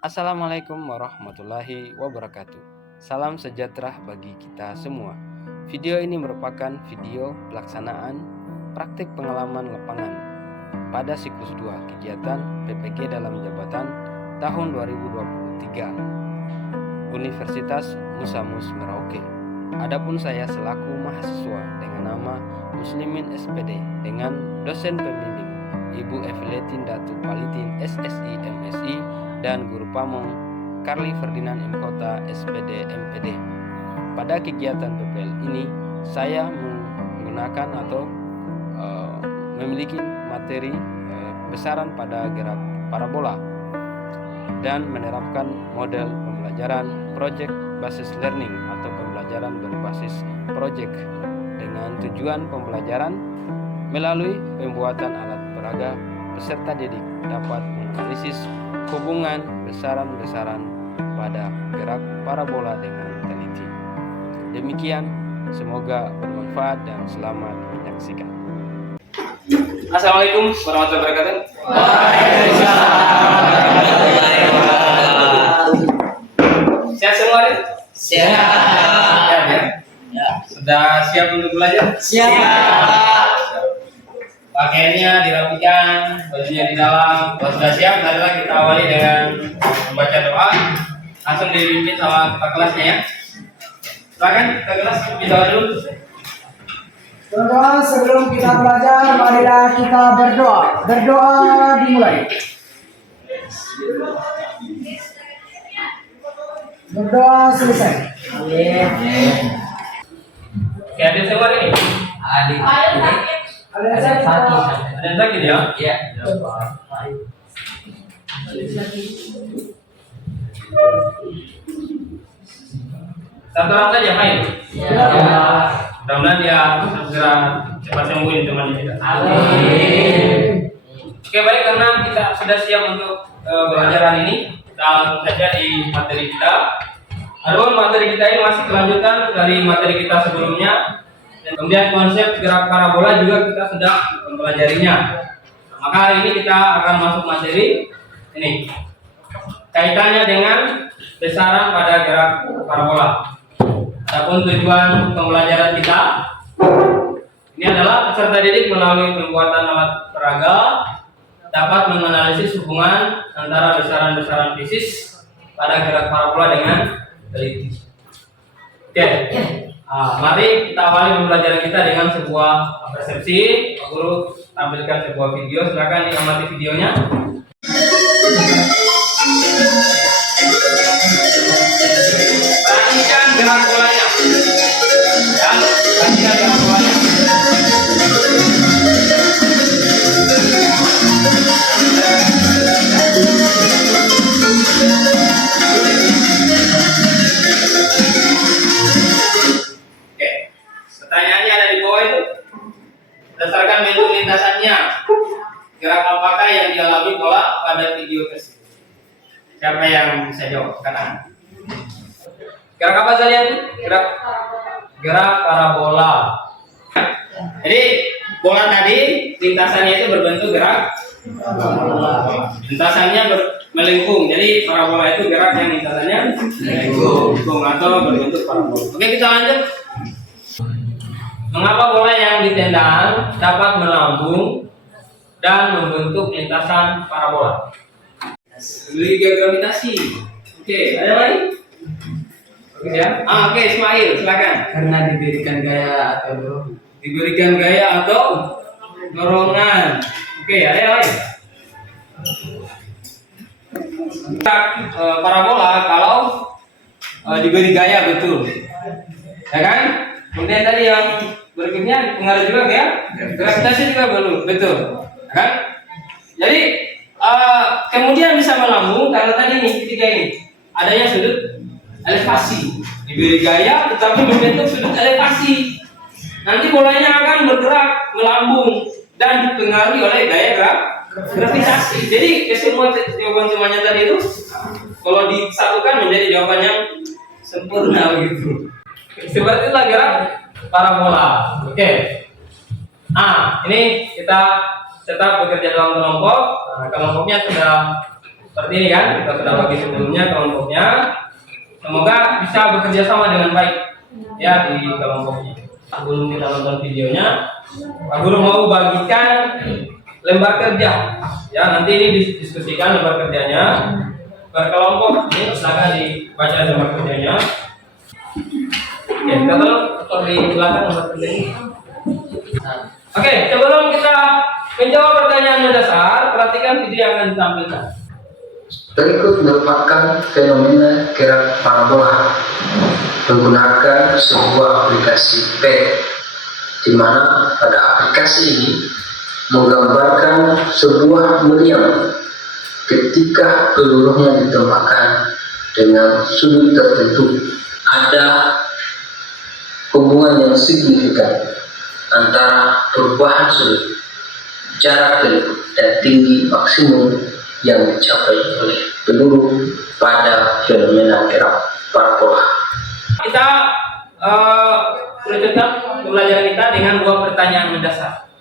Assalamualaikum warahmatullahi wabarakatuh. Salam sejahtera bagi kita semua. Video ini merupakan video pelaksanaan praktik pengalaman lapangan pada siklus 2 kegiatan PPG dalam jabatan tahun 2023 Universitas Musamus Merauke. Adapun saya selaku mahasiswa dengan nama Muslimin SPD dengan dosen pembimbing Ibu Evelyn Datu Palitin SSI MSI dan Guru Pamong Karli Ferdinand M. Kota SPD MPD. Pada kegiatan PPL ini saya menggunakan atau memiliki materi besaran pada gerak parabola dan menerapkan model pembelajaran project basis learning atau pembelajaran berbasis project dengan tujuan pembelajaran melalui pembuatan alat peraga peserta didik dapat menganalisis hubungan besaran-besaran pada gerak parabola dengan teliti. Demikian, semoga bermanfaat dan selamat menyaksikan. Assalamualaikum warahmatullahi wabarakatuh. Sehat semua hari? Sehat ya? Sudah siap untuk belajar? Siap. Pakaiannya dirapikan, bajunya di dalam. Kalau sudah siap, marilah kita awali dengan membaca doa. Langsung dipimpin sama kepala kelasnya ya. Silakan kepala kelas berdoa dulu. Teman-teman, sebelum kita belajar, marilah kita berdoa. Berdoa dimulai. Berdoa selesai. Oke, ada semua ini? Ada Ada yang sakit ya? Iya. Satu orang saja, Pak. Mudah-mudahan dia segera cepat sembuh ini teman kita. Amin. Oke, baik, karena kita sudah siap untuk belajar hari ini, kita langsung saja di materi kita. Adapun materi kita ini masih kelanjutan dari materi kita sebelumnya. Dan kemudian konsep gerak parabola juga kita sudah mempelajarinya. Maka hari ini kita akan masuk materi ini. Kaitannya dengan besaran pada gerak parabola. Adapun tujuan pembelajaran kita ini adalah peserta didik melalui pembuatan alat peraga dapat menganalisis hubungan antara besaran-besaran fisis pada gerak parabola dengan teliti. Oke. Mari kita awali pembelajaran kita dengan sebuah persepsi. Pak Guru tampilkan sebuah video, silakan diamati videonya. Perhatikan gerak bolanya. Ya, perhatikan gerak bolanya. Pertanyaannya ada di bawah itu. Berdasarkan bentuk lintasannya, gerak apakah yang dialami bola pada video tersebut? Siapa yang bisa jawab? Kanan. Gerak apa kalian? Gerak parabola. Jadi bola tadi lintasannya itu berbentuk gerak parabola. Lintasannya melengkung. Jadi parabola itu gerak yang lintasannya melengkung atau berbentuk parabola. Oke, kita lanjut. Mengapa bola yang ditendang dapat melambung dan membentuk lintasan parabola? Liga gravitasi. Oke, ada lagi? Oke ya. Oke, Ismail, silakan. Karena diberikan gaya atau dorongan. Diberikan gaya atau dorongan. Oke, ada yang lain? Parabola kalau diberi gaya betul, ya kan? Kemudian tadi yang berikutnya pengaruh juga ya, gravitasi juga betul, ya kan? Jadi kemudian bisa melambung karena tadi nih ketiga ini adanya sudut elevasi, diberi gaya tetapi membentuk sudut elevasi. Nanti bolanya akan bergerak melambung dan dipengaruhi oleh gaya gravitasi. Jadi kesemua jawaban semuanya tadi itu kalau disatukan menjadi jawaban yang sempurna begitu. Seperti itulah gerak parabola. Oke. Ini kita tetap bekerja dalam kelompok. Kelompoknya sudah Seperti ini kan, kita sudah bagi sebelumnya kelompoknya. Semoga bisa bekerja sama dengan baik ya di kelompoknya. Sebelum kita nonton videonya, Pak Guru mau bagikan lembar kerja. Ya, nanti ini didiskusikan lembar kerjanya berkelompok. Ini silakan dibaca lembar kerjanya. Oke, kita taruh di belakang lembar kerjanya. Oke, sebelum kita menjawab pertanyaan mendasar, perhatikan video yang akan ditampilkan. Berikut merupakan fenomena gerak parabola menggunakan sebuah aplikasi P, di mana pada aplikasi ini menggambarkan sebuah meriam ketika pelurunya ditembakkan dengan sudut tertentu. Ada hubungan yang signifikan antara perubahan sudut, jarak tempuh, dan tinggi maksimum yang dicapai oleh peluru pada fenomena gerak parabola. Kita lanjutkan pembelajaran kita dengan dua pertanyaan mendasar.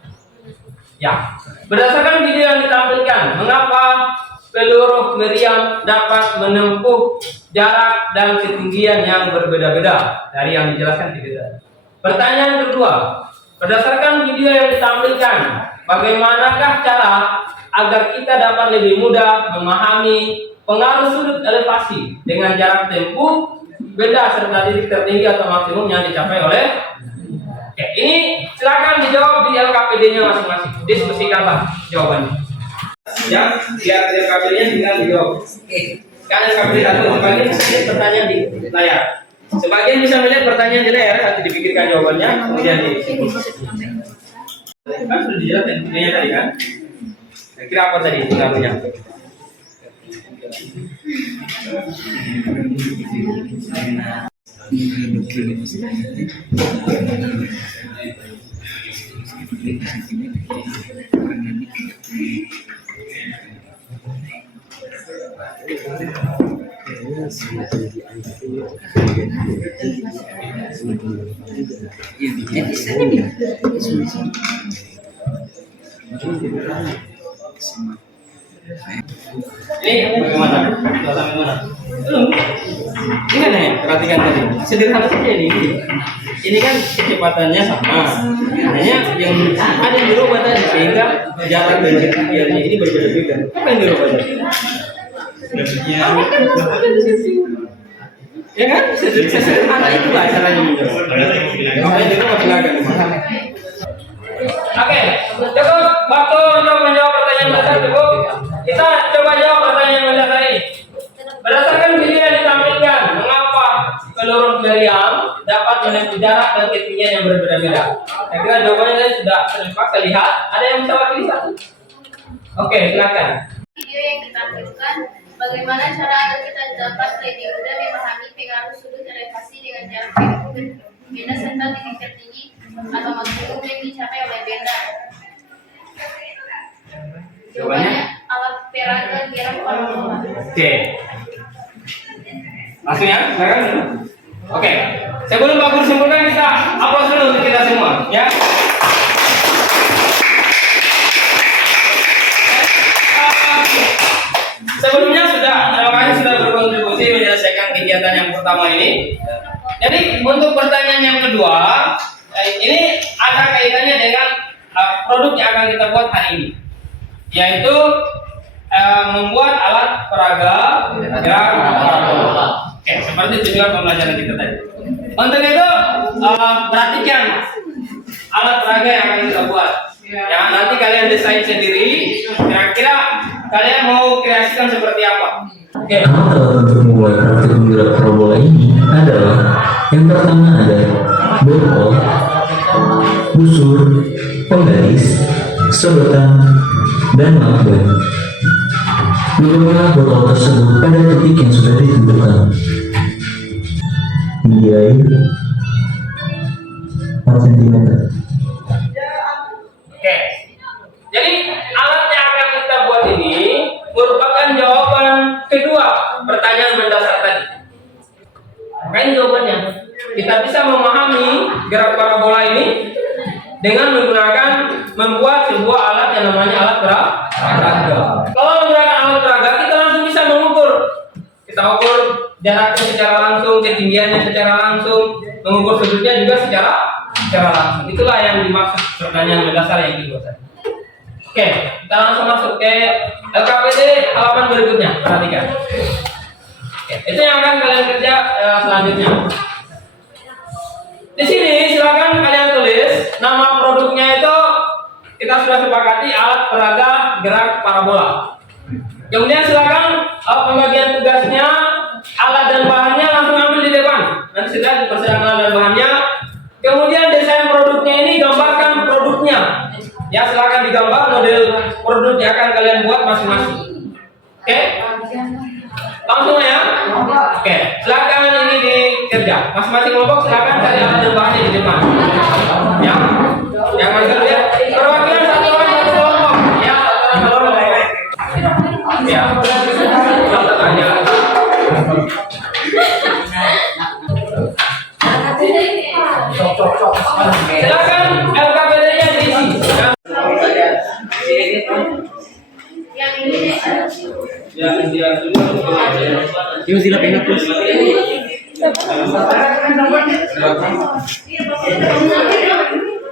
Ya, berdasarkan video yang ditampilkan, mengapa peluru meriam dapat menempuh jarak dan ketinggian yang berbeda-beda dari yang dijelaskan di video. Pertanyaan kedua, berdasarkan video yang ditampilkan, bagaimanakah cara agar kita dapat lebih mudah memahami pengaruh sudut elevasi dengan jarak tempuh beda serta titik tertinggi atau maksimum yang dicapai oleh. Oke, ini silakan dijawab di LKPD-nya masing-masing. Diskusikanlah jawabannya. Ya, lihat LKPD-nya tinggal dijawab. Kan LKPD satu, sebagian bisa lihat pertanyaan di layar. Sebagian bisa melihat pertanyaan di layar, nanti dipikirkan jawabannya, kemudian disimpulkan. Kan sudah dijelaskan videonya tadi kan? Kira apa tadi tinggalnya? Ini bagaimana? Sampai mana? Ini kan ya, perhatikan tadi. Sederhana saja ini. Ini kan kecepatannya sama. Hanya yang ada yang dirubah tadi sehingga jarak dan ketinggiannya ini berbeda-beda. Apa yang dirubah tadi? Ya kan? Sederhana itulah caranya menjawab. Apa yang dirubah silakan. Oke, cukup waktu untuk menjawab pertanyaan dasar cukup. Kita coba jawab pertanyaan mendasar ini. Berdasarkan video yang ditampilkan, mengapa peluru meriam dapat menempuh jarak dan ketinggian yang berbeda-beda? Saya kira jawabannya sudah terlihat. Lihat, ada yang bisa wakili satu? Oke, silakan. Video yang ditampilkan, bagaimana cara agar kita dapat lebih mudah memahami pengaruh sudut elevasi dengan jarak tempuh beda serta titik tertinggi atau maksimum yang dicapai oleh benda. Jawabannya alat peraga gerak parabola. Oke. Langsung ya, silakan. Oke. Sebelum Pak Guru simpulkan, kita aplaus dulu untuk kita semua, ya. Sebelumnya terima kasih sudah berkontribusi menyelesaikan kegiatan yang pertama ini. Jadi untuk pertanyaan yang kedua, ini ada kaitannya dengan produk yang akan kita buat hari ini, yaitu membuat alat peraga gerak parabola. Oke, seperti tujuan pembelajaran kita tadi. Untuk itu perhatikan alat peraga yang akan kita buat. Ya, nanti kalian desain sendiri. Kira-kira kalian mau kreasikan seperti apa? Oke. Alat untuk membuat praktik menggerak parabola ini adalah yang pertama ada botol, busur, penggaris, sedotan, dan lakban. Duduklah botol tersebut pada titik yang sudah ditentukan. Tinggi air 4 cm. Oke. Jadi alat yang akan kita buat ini merupakan jawaban kedua pertanyaan mendasar tadi. Makanya jawabannya kita bisa memahami gerak parabola ini dengan membuat sebuah alat yang namanya alat peraga. Kalau menggunakan alat peraga, kita langsung kita ukur jaraknya secara langsung, ketinggiannya secara langsung, mengukur sudutnya juga secara langsung. Itulah yang dimaksud pertanyaan mendasar yang kedua tadi. Oke, kita langsung masuk ke LKPD halaman berikutnya. Perhatikan. Oke, itu yang akan kalian kerja selanjutnya. Di sini silakan kalian tulis nama produknya itu, kita sudah sepakati alat peraga gerak parabola. Kemudian silakan pembagian tugasnya, alat dan bahannya langsung ambil di depan. Nanti sudah dipersiapkan alat dan bahannya. Kemudian desain produknya ini gambarkan produknya. Ya, silakan digambar model produk yang akan kalian buat masing-masing. Oke? Langsung ya. Oke, silakan ini dikerja. Masing-masing kelompok silakan cari alat dan bahannya di depan. Ya. Yang masih lihat perwakilan satu orang satu kelompok. Ya, satu orang kelompok. Ya. Satu aja. Silakan LKPD-nya diisi. Yang ini Yuk sila pengen terus.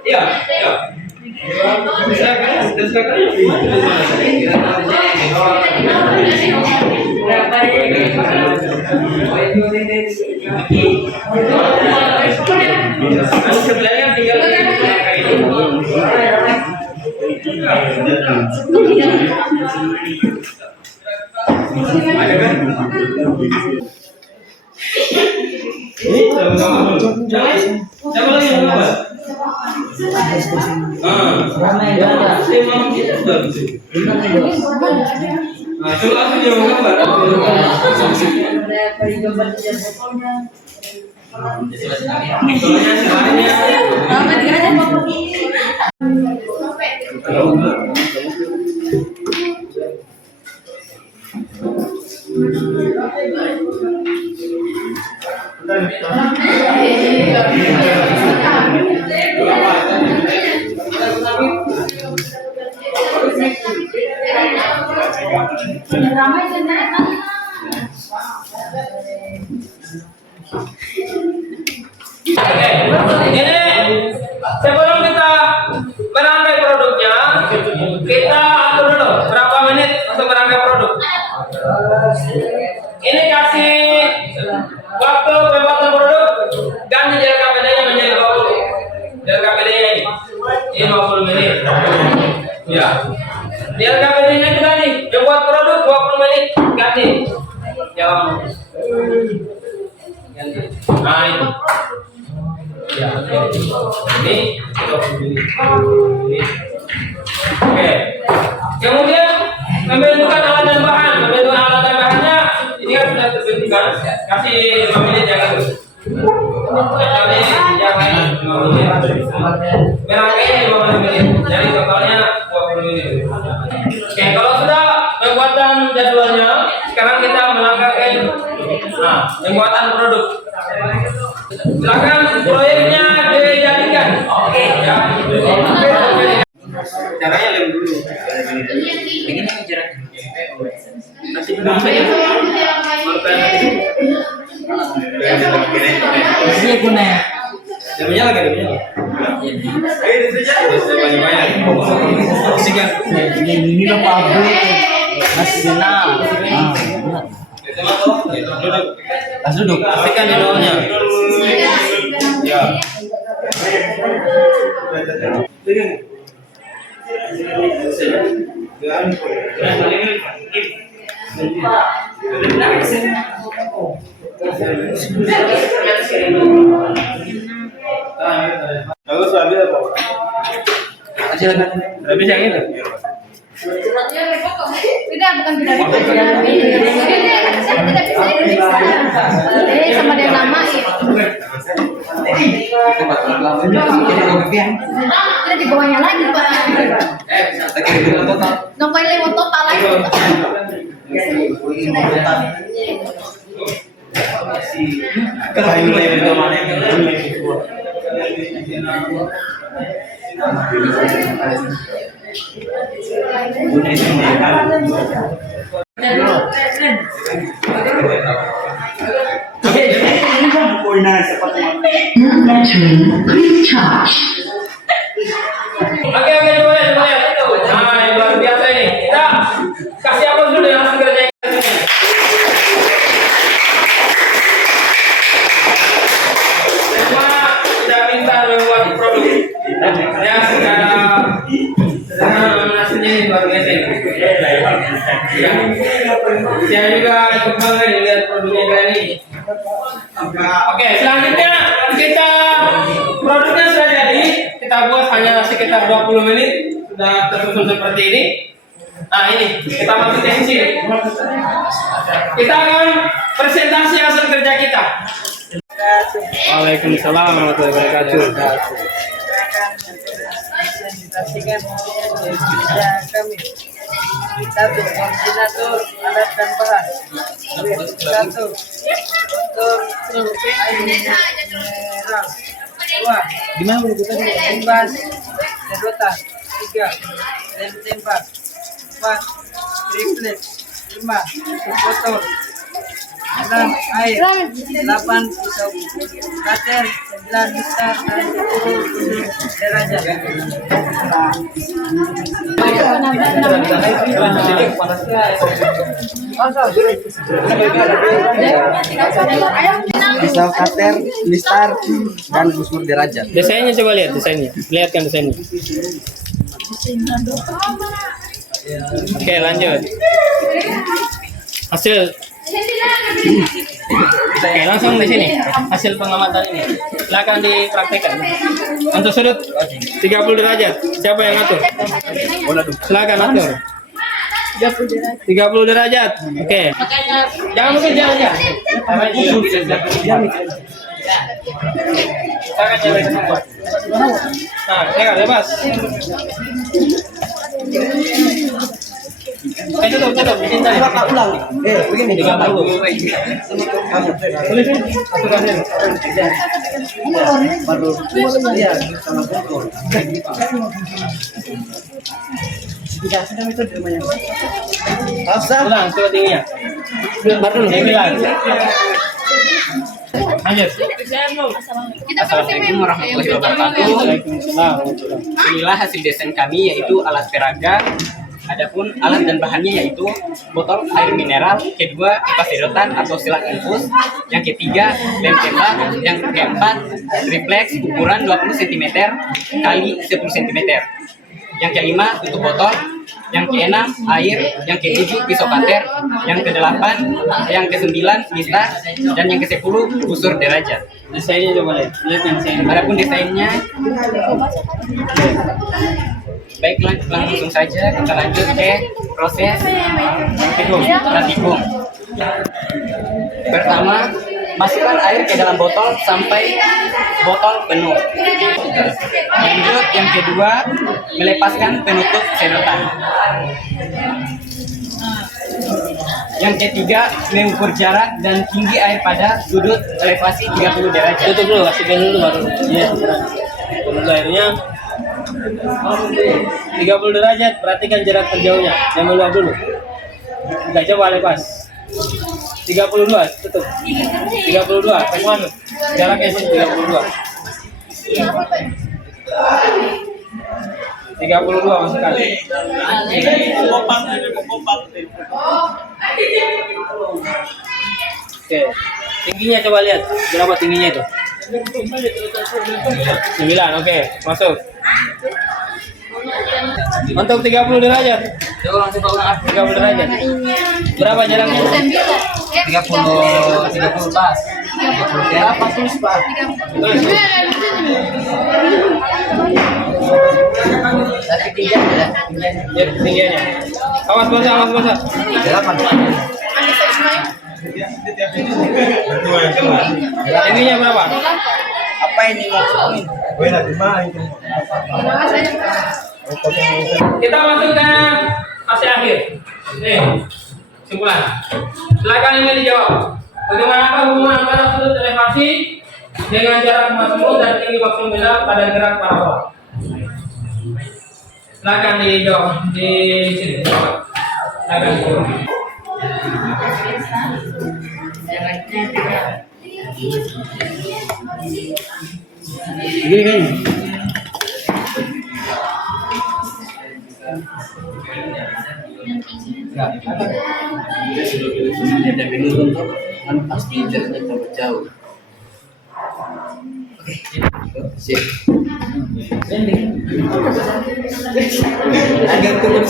Iya, iya. Sebelahnya tinggal siapa lagi yang gambar? Coba aku yang gambar. Oke, ini sebelum kita merangkai produknya, kita atur dulu berapa menit untuk merangkai produk. Ini kasih waktu pembuatan produk ganti dari LKPD-nya menjadi 20. Dari LKPD-nya ini 20 menit. Ya. Di LKPD-nya kita nih membuat produk 20 menit ganti. Jawab. Ganti. Nah itu. Ya, oke. Ini 20 menit. Ini. Oke. Kemudian membentukkan alat dan bahan. Membentukkan alat dan bahannya ini kan sudah terbentukkan. Kasih 5 menit yang itu. Kecuali yang lain 5 menit. Merangkainya 15 menit. Jadi totalnya 20 menit. Oke, kalau sudah pembuatan jadwalnya, sekarang kita melangkah ke pembuatan produk. Silakan proyeknya dijadikan. Oke. Ya. Caranya lem dulu. Begini caranya. Nanti belum saja. Ini guna ya. Lemnya lagi lemnya. Ini lo pabrik. Masih senang. Langsung duduk. Pastikan di bawahnya. Ya. Bagus ambil apa? Habis yang itu. tidak bukan tidak bisa. Sama dia lama ya. Tidak di bawahnya lagi pak. Nomor lewat total lagi. Oke. Oke, coba lihat. Nah, yang luar biasa ini. Kita kasih apa dulu yang langsung kerjain. Semua sudah minta membuat produk yang secara nominasinya ini luar biasa ini. Ya. Saya juga ikut bangga lihat produknya kalian ini. Oke, selanjutnya kita produknya sudah jadi. Kita buat hanya sekitar 20 menit sudah tersusun seperti ini. Nah ini kita masuk ke sini. Kita akan presentasi hasil kerja kita. Waalaikumsalam warahmatullahi wabarakatuh. Presentasikan kerja kami. Satu, koordinator alat dan bahan. Satu, untuk air mineral. Dua, embas, sedotan. Tiga, lem tembak. Empat, triplet. Lima, botol. 6 air, 8 pisau kater, 9 mistar, dan 10 derajat. Pisau kater, mistar, dan busur derajat. Desainnya coba lihat desainnya. Lihatkan desainnya. Oke, lanjut. Hasil. Oke, langsung di sini hasil pengamatan ini. Silakan dipraktekkan. Untuk sudut 30 derajat. Siapa yang atur? Silakan atur. 30 derajat. Oke. Jangan mungkin jalan ya. Nah, ya bebas. Tutup. Bikin tadi. Ulang. Begini. 30. Boleh sih? Aturan ini. Baru. Iya, sama pukul. Ulang, coba tingginya. Baru dulu. Lanjut. Assalamualaikum warahmatullahi wabarakatuh. Waalaikumsalam. Inilah hasil desain kami, yaitu alat peraga. Adapun alat dan bahannya yaitu botol air mineral, kedua kipas sedotan atau silak infus, yang ketiga lem tembak, yang keempat refleks ukuran 20 cm kali 10 cm, yang kelima tutup botol, yang keenam air, yang ketujuh pisau kater, yang kedelapan, yang kesembilan mistar, dan yang kesepuluh busur derajat. Desainnya coba lihat desainnya. Adapun desainnya, baik langsung saja kita lanjut ke proses tikung. Pertama, masukkan air ke dalam botol sampai botol penuh. Lanjut, yang kedua, melepaskan penutup sedotan. Yang ketiga, mengukur jarak dan tinggi air pada sudut elevasi 30 derajat. Tutup dulu, kasihkan dulu baru. Iya. Tutup airnya. 30 derajat, perhatikan jarak terjauhnya. Jangan meluap dulu. Oke, coba lepas. 32, tutup. 32, pas masuk. Jaraknya sih 32. 32 masukkan. Oke, tingginya coba lihat. Berapa tingginya itu? 9, oke, masuk. Untuk 30 derajat. 30 derajat. Berapa jaraknya? 30 pas. Berapa tulis Pak? Tapi tingginya Ya, tingginya. Awas basah. 8. Tingginya berapa? Apa ini maksudnya? Kita masuk ke fase akhir. Nih, kesimpulan. Silakan ini dijawab. Bagaimana hubungan antara sudut elevasi dengan jarak maksimum dan tinggi maksimal pada gerak parabola? Silakan dijawab di sini. Silakan dijawab. Begini kayaknya. Ada menurun tuh kan pasti jaraknya tambah jauh. Oke, sip. Agak turun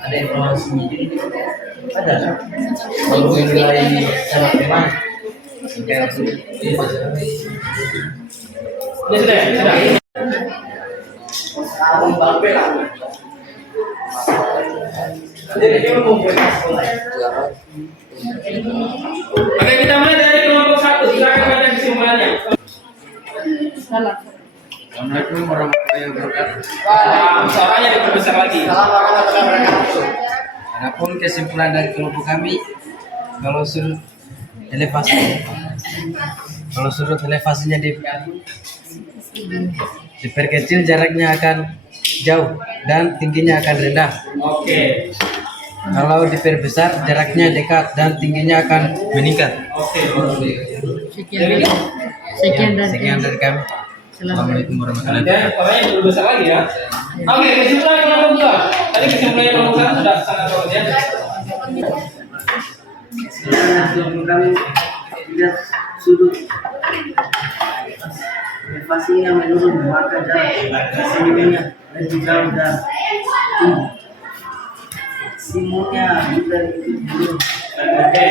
ada informasinya jadi ada kalau nilai sangat memang Sudah. Oke, kita mulai dari kelompok 1. Silakan baca kesimpulannya. Assalamualaikum warahmatullahi wabarakatuh. Suaranya diperbesar lagi. Adapun kesimpulan dari kelompok kami, kalau sudut elevasinya diperkecil, jaraknya akan jauh dan tingginya akan rendah. Oke. Kalau diperbesar, jaraknya dekat dan tingginya akan meningkat. Oke. Sekian dari kami. Assalamualaikum warahmatullahi wabarakatuh. Dan suaranya diperbesar lagi ya. Oke, kesimpulan kelompok 2. Tadi kesimpulan kelompok 1 sudah sangat bagus ya. Sebelum kami lihat sudut elevasinya menurun, maka jarak sedimennya lebih jauh dan tinggi. Simunya juga itu menurun. Oke.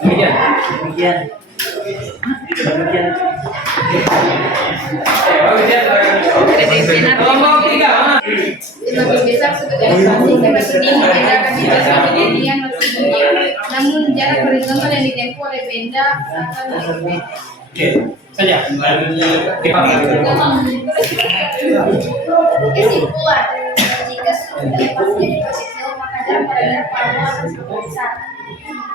Demikian. Demikian. Kelompok 3 mana? Semakin besar sudut elevasi karena berdiri benda akan dirasakan ketinggian makin tinggi. Namun jarak horizontal yang ditempuh oleh benda akan berbeda. Oke. Saja. Kesimpulan, jika sudut elevasinya diperkecil maka jarak pada jarak parabol akan semakin besar.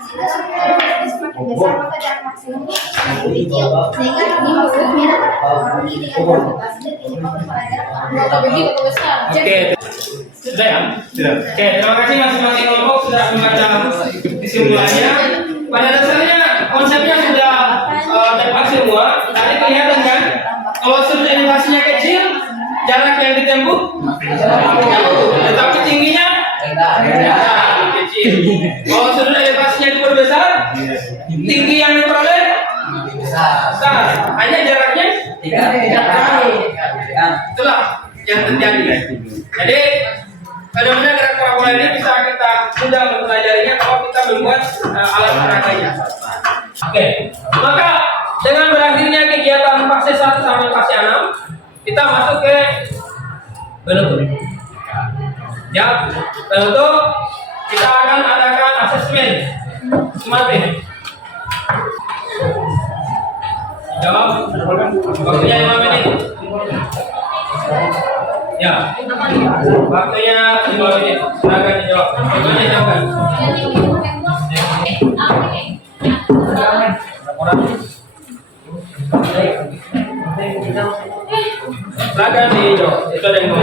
Jika sudut elevasinya semakin besar maka jarak maksimumnya semakin kecil, sehingga tinggi maksimumnya dapat dipengaruhi dengan gravitasi dan tinggi pada jarak parabol lebih besar. Oke. Sudah ya? Sudah. Oke, terima kasih masing-masing kelompok sudah membaca kesimpulannya. Pada dasarnya konsepnya sudah tepat semua. Tadi kelihatan kan? Kalau sudut elevasinya kecil, jarak yang ditempuh jauh, tetapi tingginya kecil. Kalau sudut elevasinya diperbesar, tinggi yang diperoleh besar. Hanya jaraknya tidak jauh. Itulah yang terjadi. Jadi mudah-mudahan gerak parabola ini bisa kita mudah mempelajarinya kalau kita membuat alat peraganya. Oke, maka dengan berakhirnya kegiatan fase 1 sampai fase 6, kita masuk ke penutup. Ya, penutup kita akan adakan asesmen SMART. Jawab, waktunya 5 menit. Ya, waktunya 5 menit. Silakan dijawab. Bagaimana jawabkan? Silakan dijawab. Itu ada yang mau.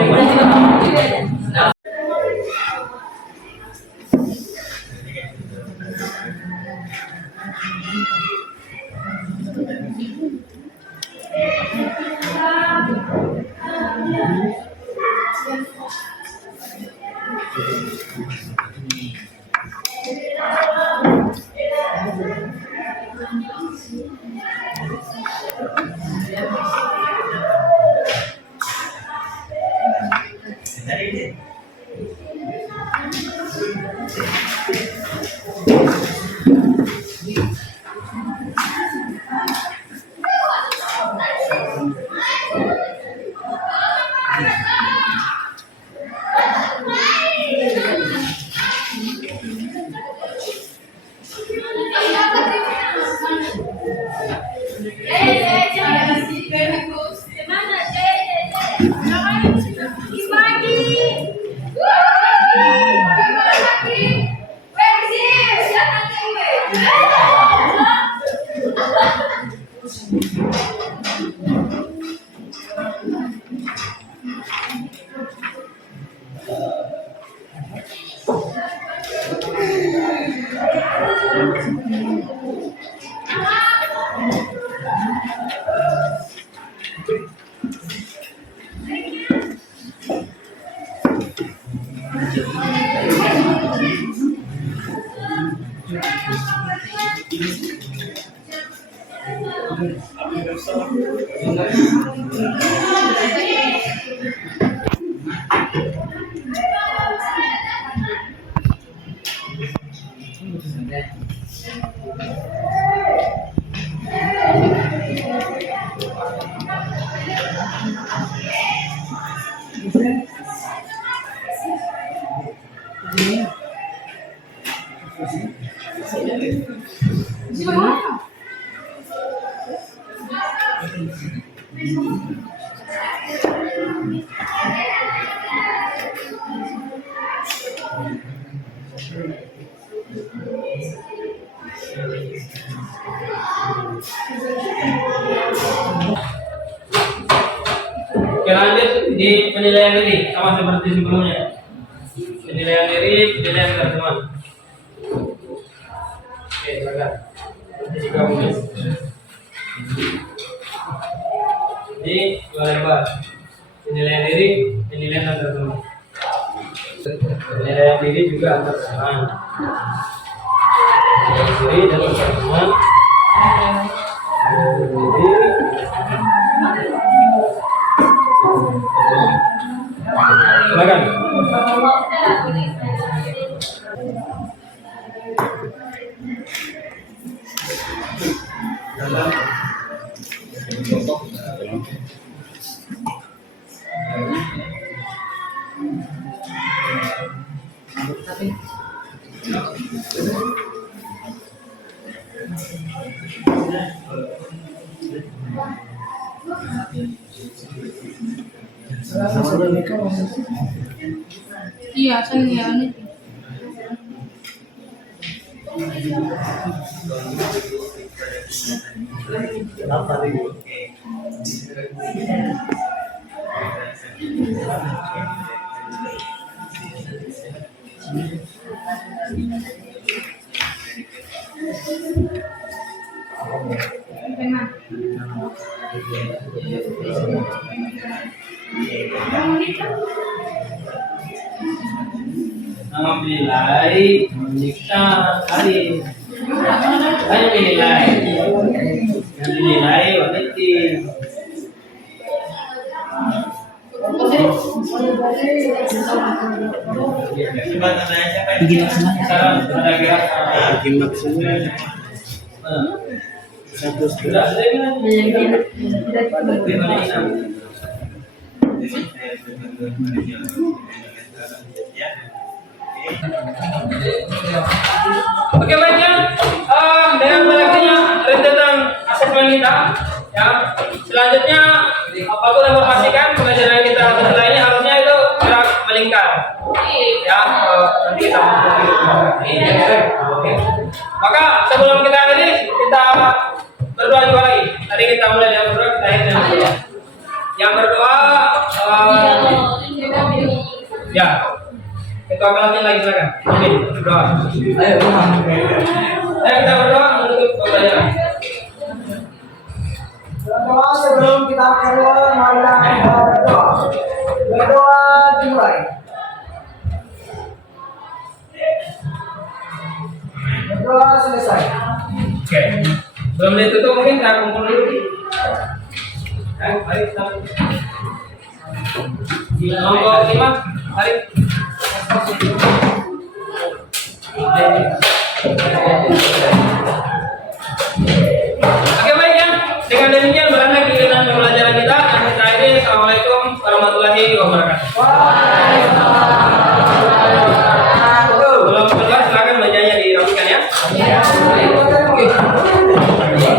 Oke, lanjut di penilaian diri sama seperti sebelumnya. Penilaian diri, penilaian terjemahan. Oke, silakan. Jadi kamu ini lebar. Penilaian diri, penilaian terjemahan. Penilaian diri juga antar terjemahan. Penilaian diri dan terjemahan. Silakan. Iya, senilaian itu. Menilai menyiksa hari hanya menilai yang dinilai wanita ada gerak satu Oke, baiknya dengan berakhirnya rentetan asesmen kita, ya. Selanjutnya aku informasikan pelajaran kita setelah ini harusnya itu gerak melingkar, ya. Nanti kita Oke. Maka sebelum kita akhiri kita berdoa juga lagi. Tadi kita mulai yang berdoa, akhirnya yang berdoa, ya. Kita akan lanjut lagi silakan. Oke, berdoa. Ayo kita berdoa menutup pembelajaran. Teman-teman, sebelum kita keluar, marilah kita berdoa. Berdoa dimulai. Berdoa selesai. Oke. Sebelum ditutup mungkin saya kumpul dulu. Ayo, mari kita. Nomor 5, mari. Oke, baik ya. Dengan demikian berakhir kegiatan pembelajaran kita. Dan kita akhiri. Assalamualaikum warahmatullahi wabarakatuh.